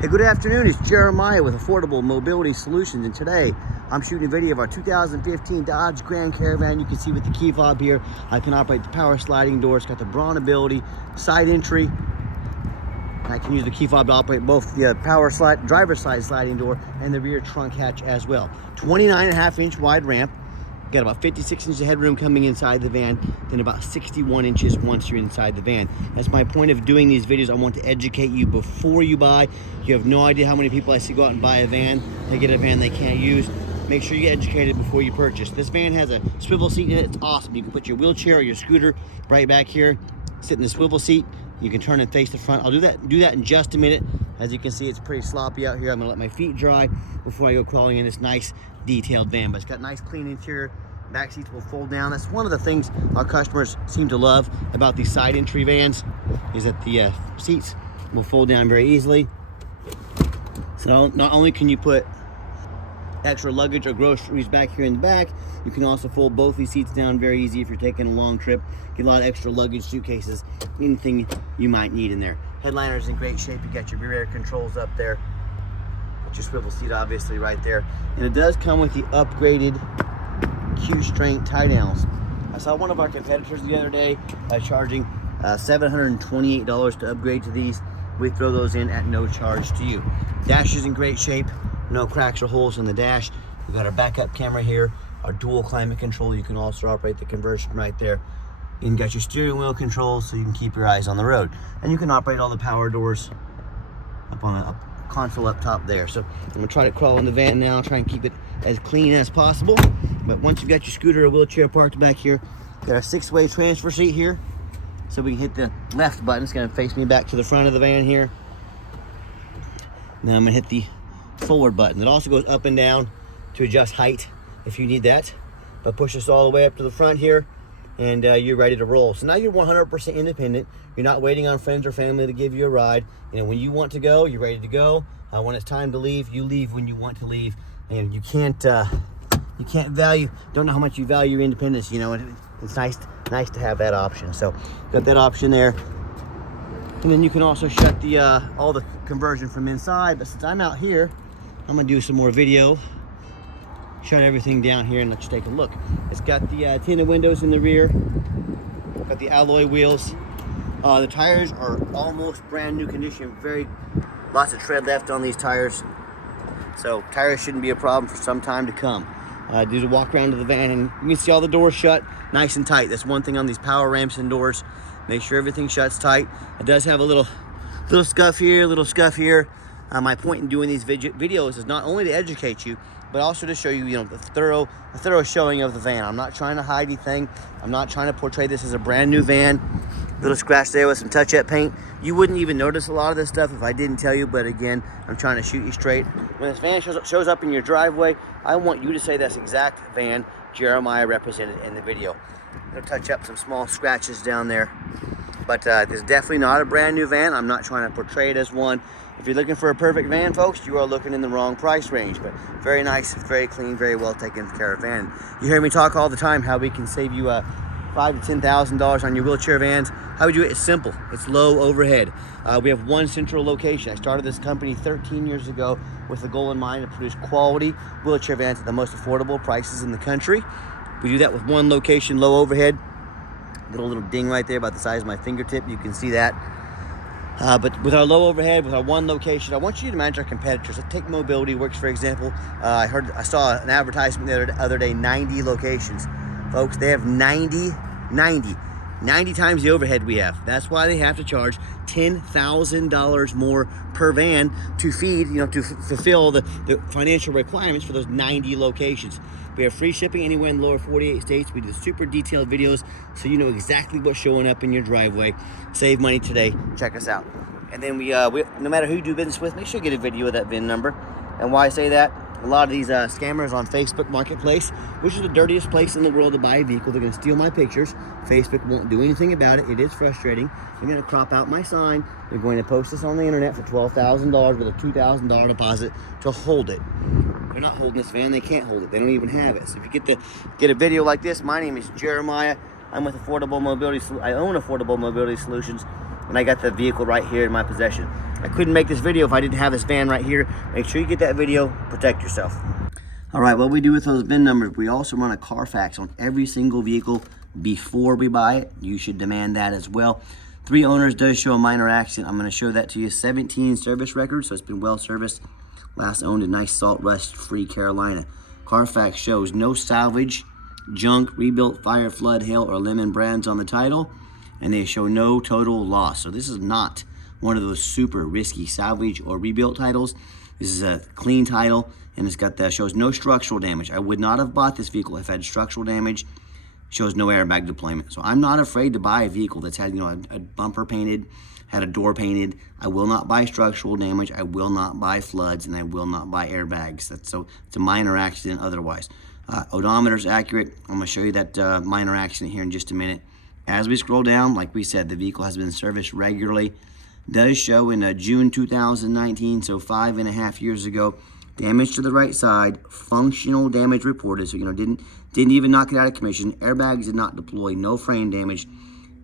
Hey, good afternoon. It's Jeremiah with Affordable Mobility Solutions, and today I'm shooting a video of our 2015 Dodge Grand Caravan. You can see with the key fob here, I can operate the power sliding door. It's got the brawn ability, side entry. I can use the key fob to operate both the driver's side sliding door and the rear trunk hatch as well. 29.5-inch wide ramp. Got about 56 inches of headroom coming inside the van, then about 61 inches once you're inside the van. That's my point of doing these videos. I want to educate you before you buy. You have no idea how many people I see go out and buy a van. They get a van they can't use. Make sure you get educated before you purchase. This van has a swivel seat in it. It's awesome. You can put your wheelchair or your scooter right back here, sit in the swivel seat. You can turn and face the front. I'll do that in just a minute. As you can see, it's pretty sloppy out here. I'm gonna let my feet dry before I go crawling in this nice detailed van. But it's got nice clean interior. Back seats will fold down. That's one of the things our customers seem to love about these side entry vans, is that the seats will fold down very easily. So not only can you put extra luggage or groceries back here in the back, you can also fold both these seats down very easy if you're taking a long trip. Get a lot of extra luggage, suitcases, anything you might need in there. Headliner's in great shape. You got your rear air controls up there. Got your swivel seat obviously right there. And it does come with the upgraded Q-strength tie downs. I saw one of our competitors the other day charging $728 to upgrade to these. We throw those in at no charge to you. Dash is in great shape. No cracks or holes in the dash. We've got our backup camera here, our dual climate control. You can also operate the conversion right there. You got your steering wheel controls so you can keep your eyes on the road. And you can operate all the power doors up on a console up top there. So I'm gonna try to crawl in the van now, try and keep it as clean as possible. But once you've got your scooter or wheelchair parked back here, got a 6-way transfer seat here. So we can hit the left button. It's gonna face me back to the front of the van here. Then I'm gonna hit the forward button. It also goes up and down to adjust height if you need that. But push this all the way up to the front here, and you're ready to roll. So now you're 100% independent. You're not waiting on friends or family to give you a ride. You know, when you want to go, you're ready to go. When it's time to leave, you leave when you want to leave. And you can't don't know how much you value your independence, you know, and it's nice to have that option. So got that option there. And then you can also shut the all the conversion from inside. But since I'm out here, I'm gonna do some more video, shut everything down here, and let you take a look. It's got the tinted windows in the rear, got the alloy wheels. The tires are almost brand new condition. Lots of tread left on these tires, so tires shouldn't be a problem for some time to come. Do the walk around to the van, and you can see all the doors shut nice and tight. That's one thing on these power ramps and doors. Make sure everything shuts tight. It does have a little scuff here, little scuff here. My point in doing these videos is not only to educate you, but also to show you, you know, a thorough showing of the van. I'm not trying to hide anything. I'm not trying to portray this as a brand new van. Little scratch there with some touch-up paint. You wouldn't even notice a lot of this stuff if I didn't tell you, but again, I'm trying to shoot you straight. When this van shows up in your driveway, I want you to say that's exact van Jeremiah represented in the video. I'm gonna touch up some small scratches down there, but this is definitely not a brand new van. I'm not trying to portray it as one. If you're looking for a perfect van, folks, you are looking in the wrong price range. But very nice, very clean, very well taken care of van. You hear me talk all the time how we can save you $5,000 to $10,000 on your wheelchair vans. How we do it is simple. It's low overhead. We have one central location. I started this company 13 years ago with the goal in mind to produce quality wheelchair vans at the most affordable prices in the country. We do that with one location, low overhead. Little ding right there about the size of my fingertip. You can see that. But with our low overhead, with our one location, I want you to manage our competitors. Let's take Mobility Works, for example. I saw an advertisement the other day, 90 locations. Folks, they have 90 times the overhead we have. That's why they have to charge $10,000 more per van to feed, you know, to fulfill the financial requirements for those 90 locations. We have free shipping anywhere in the lower 48 states. We do super detailed videos so you know exactly what's showing up in your driveway. Save money today. Check us out. And then we no matter who you do business with, make sure you get a video of that VIN number. And why I say that, a lot of these scammers on Facebook Marketplace, which is the dirtiest place in the world to buy a vehicle. They're going to steal my pictures. Facebook won't do anything about it. It is frustrating. They're going to crop out my sign. They're going to post this on the internet for $12,000 with a $2,000 deposit to hold it. They're not holding this van. They can't hold it. They don't even have it. So if you get a video like this, my name is Jeremiah. I'm with Affordable Mobility. I own Affordable Mobility Solutions. when I got the vehicle right here in my possession. I couldn't make this video if I didn't have this van right here. Make sure you get that video, protect yourself. All right, what we do with those VIN numbers, we also run a Carfax on every single vehicle before we buy it. You should demand that as well. 3 owners does show a minor accident. I'm going to show that to you. 17 service records, so it's been well serviced. Last owned in nice salt rust free Carolina. Carfax shows no salvage, junk, rebuilt, fire, flood, hail, or lemon brands on the title, and they show no total loss. So this is not one of those super risky salvage or rebuilt titles. This is a clean title, and it's got that shows no structural damage. I would not have bought this vehicle if it had structural damage. Shows no airbag deployment. So I'm not afraid to buy a vehicle that's had, you know, a bumper painted, had a door painted. I will not buy structural damage. I will not buy floods, and I will not buy airbags. It's a minor accident otherwise. Odometer's accurate. I'm gonna show you that minor accident here in just a minute. As we scroll down, like we said, the vehicle has been serviced regularly. Does show in June 2019, so 5.5 years ago. Damage to the right side, functional damage reported, so you know didn't even knock it out of commission. Airbags did not deploy, no frame damage.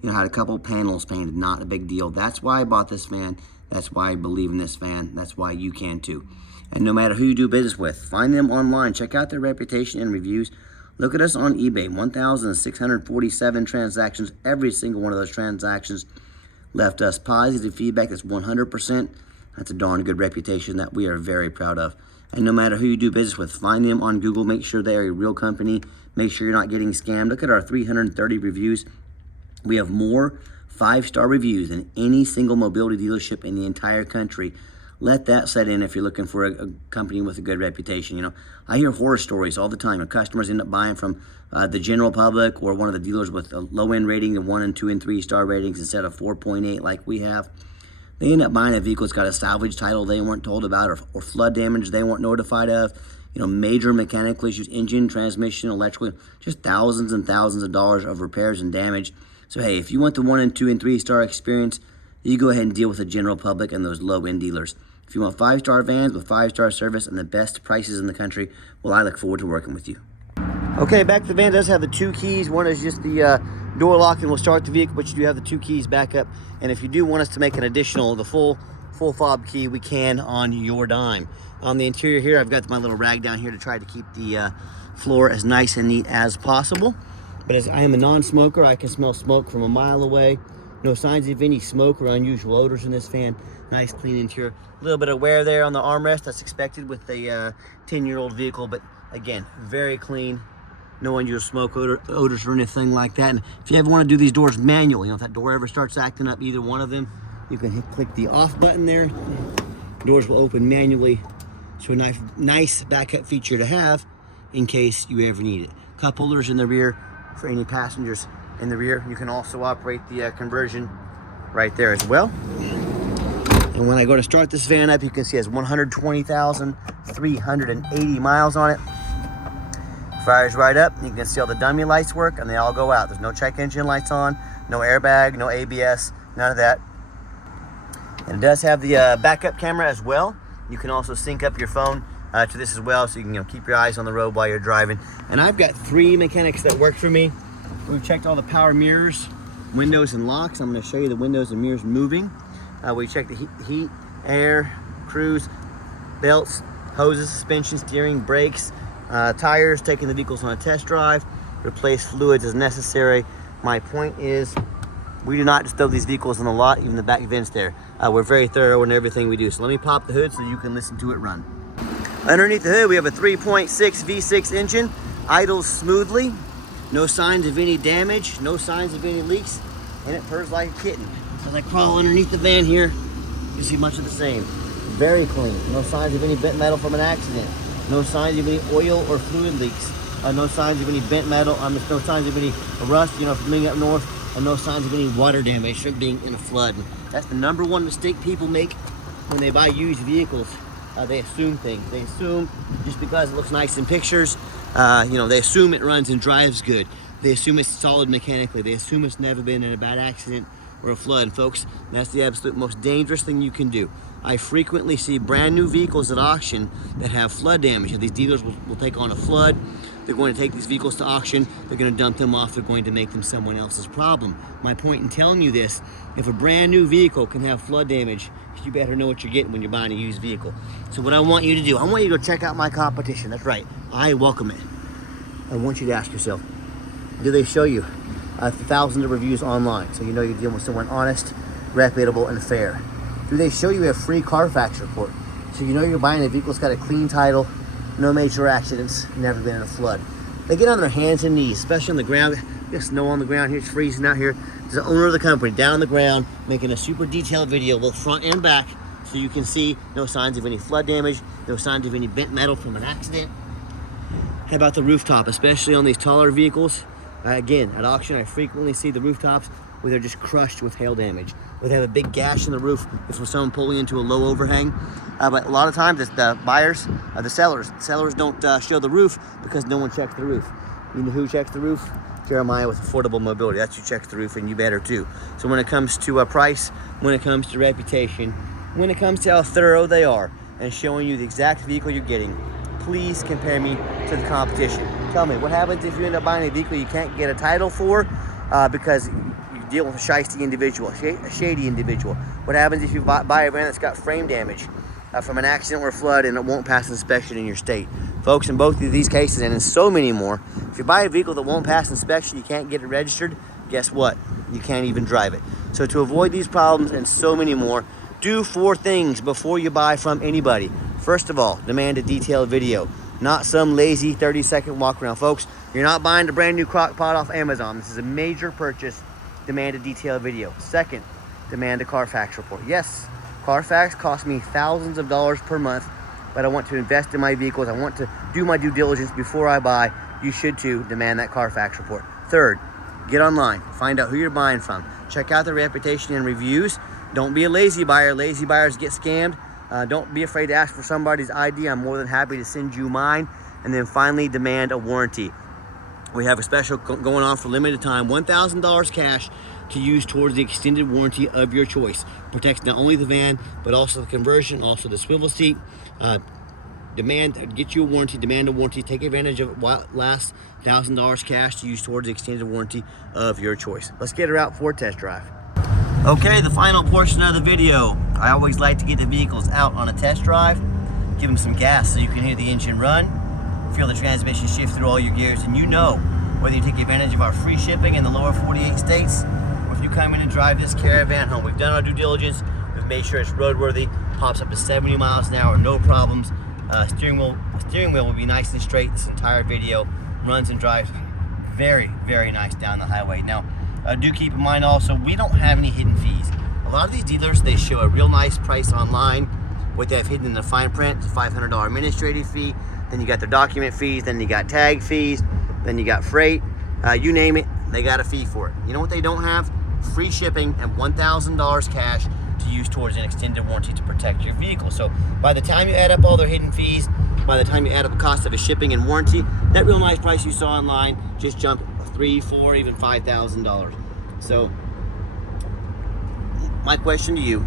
You know, had a couple panels painted, not a big deal. That's why I bought this van. That's why I believe in this van. That's why you can too. And no matter who you do business with, find them online. Check out their reputation and reviews. Look at us on eBay. 1,647 transactions. Every single one of those transactions left us positive feedback. That's 100%. That's a darn good reputation that we are very proud of. And no matter who you do business with, find them on Google. Make sure they're a real company. Make sure you're not getting scammed. Look at our 330 reviews. We have more 5-star reviews than any single mobility dealership in the entire country. Let that set in if you're looking for a company with a good reputation. You know, I hear horror stories all the time of customers end up buying from the general public or one of the dealers with a low-end rating, the 1 and 2 and 3-star ratings instead of 4.8 like we have. They end up buying a vehicle that's got a salvage title they weren't told about, or flood damage they weren't notified of. You know, major mechanical issues, engine, transmission, electrical, just thousands and thousands of dollars of repairs and damage. So hey, if you want the 1 and 2 and 3-star experience, you go ahead and deal with the general public and those low-end dealers. If you want 5-star vans with 5-star service and the best prices in the country, well, I look forward to working with you. Okay, back to the van. It does have the 2 keys. One is just the door lock and will start the vehicle, but you do have the 2 keys back up. And if you do want us to make an additional, the full fob key, we can on your dime. On the interior here, I've got my little rag down here to try to keep the floor as nice and neat as possible. But as I am a non-smoker, I can smell smoke from a mile away. No signs of any smoke or unusual odors in this van. Nice clean interior. A little bit of wear there on the armrest. That's expected with a 10-year-old vehicle, but again, very clean. No unusual smoke odors or anything like that. And if you ever want to do these doors manually, you know, if that door ever starts acting up, either one of them, you can click the off button there. Doors will open manually. So a nice backup feature to have in case you ever need it. Cup holders in the rear for any passengers in the rear. You can also operate the conversion right there as well. And when I go to start this van up, you can see it has 120,380 miles on it. Fires right up. You can see all the dummy lights work, and they all go out. There's no check engine lights on, no airbag, no ABS, none of that. And it does have the backup camera as well. You can also sync up your phone to this as well, so you can keep your eyes on the road while you're driving. And I've got 3 mechanics that work for me. We've checked all the power mirrors, windows, and locks. I'm going to show you the windows and mirrors moving. We checked the heat, air, cruise, belts, hoses, suspension, steering, brakes, tires, taking the vehicles on a test drive, replace fluids as necessary. My point is, we do not just throw these vehicles in the lot, even the back vents there. We're very thorough in everything we do. So let me pop the hood so you can listen to it run. Underneath the hood, we have a 3.6 V6 engine, idles smoothly, no signs of any damage, no signs of any leaks, and it purrs like a kitten. As I crawl underneath the van here, you see much of the same. Very clean, no signs of any bent metal from an accident, no signs of any oil or fluid leaks, no signs of any bent metal, no signs of any rust, you know, from being up north, and no signs of any water damage from being in a flood. That's the #1 mistake people make when they buy used vehicles. They assume things. They assume just because it looks nice in pictures, you know, they assume it runs and drives good. They assume it's solid mechanically. They assume it's never been in a bad accident or a flood. Folks, that's the absolute most dangerous thing you can do. I frequently see brand new vehicles at auction that have flood damage. These dealers will take on a flood, They're going to take these vehicles to auction, they're going to dump them off, they're going to make them someone else's problem. My point in telling you this, if a brand new vehicle can have flood damage, you better know what you're getting when you're buying a used vehicle. So what I want you to do, I want you to go check out my competition. That's right, I welcome it. I want you to ask yourself, do they show you thousands of reviews online so you know you're dealing with someone honest, reputable, and fair? Do they show you a free Carfax report so you know you're buying a vehicle that's got a clean title, no major accidents, never been in a flood? They get on their hands and knees, especially on the ground. There's snow on the ground here, it's freezing out here. There's the owner of the company down on the ground making a super detailed video, both front and back, so you can see no signs of any flood damage, no signs of any bent metal from an accident. How about the rooftop, especially on these taller vehicles? Again, at auction, I frequently see the rooftops where they're just crushed with hail damage, where they have a big gash in the roof. It's from someone pulling into a low overhang. But a lot of times, it's the buyers, the sellers don't show the roof because no one checks the roof. You know who checks the roof? Jeremiah with Affordable Mobility. That's who checks the roof, and you better too. So when it comes to a price, when it comes to reputation, when it comes to how thorough they are and showing you the exact vehicle you're getting, please compare me to the competition. Tell me, what happens if you end up buying a vehicle you can't get a title for because you deal with a shysty individual, a shady individual? What happens if you buy a van that's got frame damage from an accident or a flood and it won't pass inspection in your state? Folks, in both of these cases and in so many more, if you buy a vehicle that won't pass inspection, you can't get it registered, guess what? You can't even drive it. So to avoid these problems and so many more, do 4 things before you buy from anybody. First of all, demand a detailed video, not some lazy 30-second walk around. Folks, you're not buying a brand new crock pot off Amazon. This is a major purchase. Demand a detailed video. Second, demand a Carfax report. Yes, Carfax costs me thousands of dollars per month, but I want to invest in my vehicles. I want to do my due diligence before I buy. You should too. Demand that Carfax report. Third, get online. Find out who you're buying from. Check out their reputation and reviews. Don't be a lazy buyer. Lazy buyers get scammed. Don't be afraid to ask for somebody's ID. I'm more than happy to send you mine. And then finally, demand a warranty. We have a special going on for limited time, $1,000 cash to use towards the extended warranty of your choice. Protects not only the van, but also the conversion, also the swivel seat. Get you a warranty, demand a warranty, take advantage of it while it lasts. $1,000 cash to use towards the extended warranty of your choice. Let's get her out for a test drive. Okay, the final portion of the video. I always like to get the vehicles out on a test drive, give them some gas so you can hear the engine run, feel the transmission shift through all your gears, and you know whether you take advantage of our free shipping in the lower 48 states, or if you come in and drive this Caravan home. We've done our due diligence, we've made sure it's roadworthy, pops up to 70 miles an hour, no problems. Steering wheel will be nice and straight this entire video, runs and drives very, very nice down the highway. Now, do keep in mind also, we don't have any hidden fees. A lot of these dealers, they show a real nice price online. What they have hidden in the fine print is a $500 administrative fee. Then you got their document fees, then you got tag fees, then you got freight. You name it, they got a fee for it. You know what they don't have? Free shipping and $1,000 cash to use towards an extended warranty to protect your vehicle. So by the time you add up all their hidden fees, by the time you add up the cost of a shipping and warranty, that real nice price you saw online just jumped $3,000, $4,000, even $5,000. So my question to you,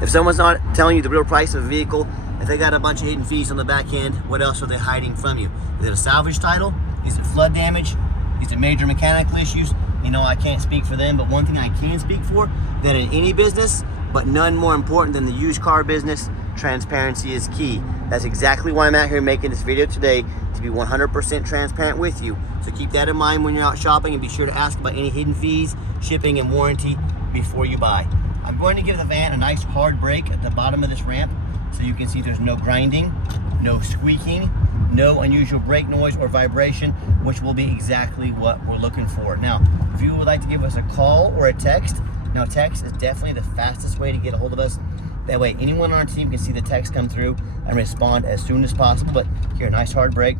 if someone's not telling you the real price of a vehicle, if they got a bunch of hidden fees on the back end, what else are they hiding from you? Is it a salvage title? Is it flood damage? Is it major mechanical issues? You know, I can't speak for them, but one thing I can speak for, that in any business, but none more important than the used car business, transparency is key. That's exactly why I'm out here making this video today, to be 100% transparent with you. So keep that in mind when you're out shopping, and be sure to ask about any hidden fees, shipping, and warranty before you buy. I'm going to give the van a nice hard brake at the bottom of this ramp so you can see there's no grinding, no squeaking, no unusual brake noise or vibration, which will be exactly what we're looking for. Now, if you would like to give us a call or a text, now text is definitely the fastest way to get a hold of us. That way anyone on our team can see the text come through and respond as soon as possible. But here, nice hard brake.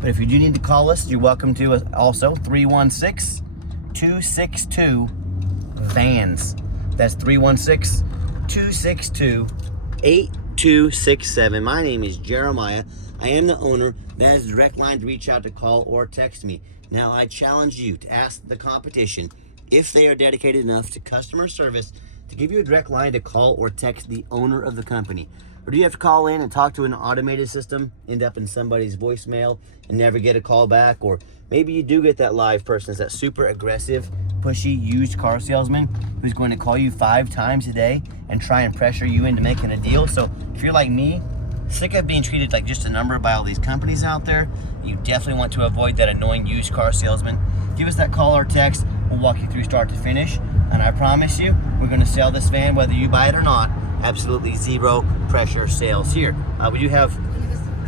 But if you do need to call us, you're welcome to also 316-262-VANS. That's 316-262-8267. My name is Jeremiah. I am the owner. That is the direct line to reach out, to call, or text me. Now, I challenge you to ask the competition if they are dedicated enough to customer service to give you a direct line to call or text the owner of the company? Or do you have to call in and talk to an automated system, end up in somebody's voicemail and never get a call back? Or maybe you do get that live person, that super aggressive, pushy used car salesman who's going to call you 5 times a day and try and pressure you into making a deal. So if you're like me, sick of being treated like just a number by all these companies out there, you definitely want to avoid that annoying used car salesman. Give us that call or text. We'll walk you through start to finish. And I promise you, we're going to sell this van whether you buy it or not. Absolutely zero pressure sales here. We do have,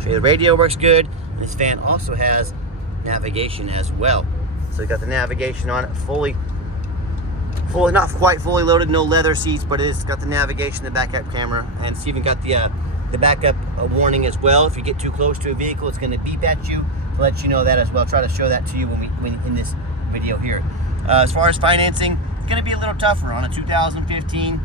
show you the radio works good. This van also has navigation as well. So you got the navigation on it, fully, not quite fully loaded, no leather seats, but it's got the navigation, the backup camera, and it's even got the backup warning as well. If you get too close to a vehicle, it's going to beep at you to let you know that as well. I'll try to show that to you when in this video here. As far as financing, it's going to be a little tougher on a 2015.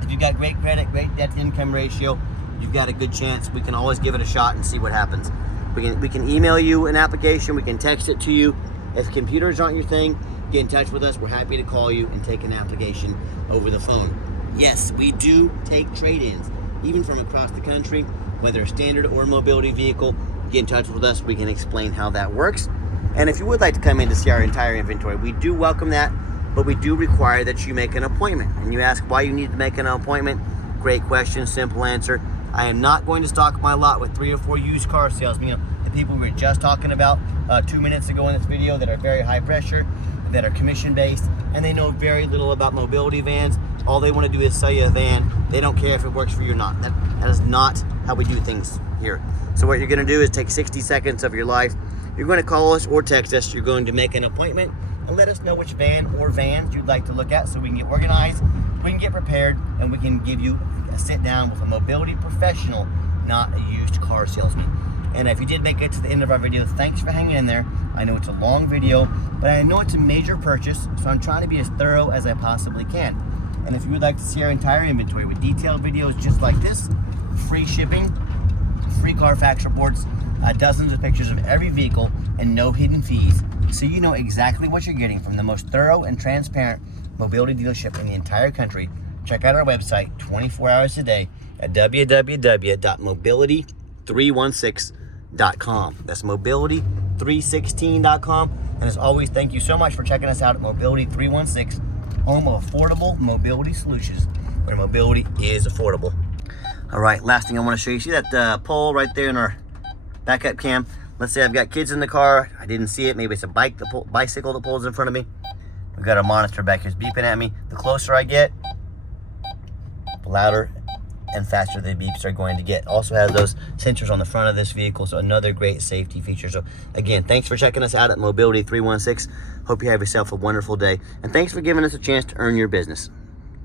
If you've got great credit, great debt to income ratio, you've got a good chance. We can always give it a shot and see what happens. We can email you an application, we can text it to you. If computers aren't your thing, get in touch with us. We're happy to call you and take an application over the phone. Yes, we do take trade-ins, even from across the country, whether a standard or mobility vehicle. Get in touch with us. We can explain how that works. And if you would like to come in to see our entire inventory, we do welcome that, but we do require that you make an appointment. And you ask why you need to make an appointment. Great question, simple answer. I am not going to stock my lot with 3 or 4 used car salesmen. You know, the people we were just talking about 2 minutes ago in this video that are very high pressure, that are commission based, and they know very little about mobility vans. All they want to do is sell you a van. They don't care if it works for you or not. That is not how we do things here. So what you're going to do is take 60 seconds of your life. You're going to call us or text us. You're going to make an appointment and let us know which van or vans you'd like to look at so we can get organized, we can get prepared, and we can give you a sit down with a mobility professional, not a used car salesman. And if you did make it to the end of our video, thanks for hanging in there. I know it's a long video, but I know it's a major purchase, so I'm trying to be as thorough as I possibly can. And if you would like to see our entire inventory with detailed videos just like this, free shipping, free Carfax reports, dozens of pictures of every vehicle, and no hidden fees, so you know exactly what you're getting from the most thorough and transparent mobility dealership in the entire country, check out our website 24 hours a day at www.mobility316.com. That's mobility316.com. And as always, thank you so much for checking us out at Mobility 316, home of affordable mobility solutions, where mobility is affordable. All right, last thing I want to show you, see that pole right there in our backup cam? Let's say I've got kids in the car, I didn't see it, maybe it's a bicycle that pulls in front of me. We've got a monitor back here, it's beeping at me. The closer I get, the louder and faster the beeps are going to get. Also has those sensors on the front of this vehicle, so another great safety feature. So again, thanks for checking us out at Mobility 316. Hope you have yourself a wonderful day, and thanks for giving us a chance to earn your business.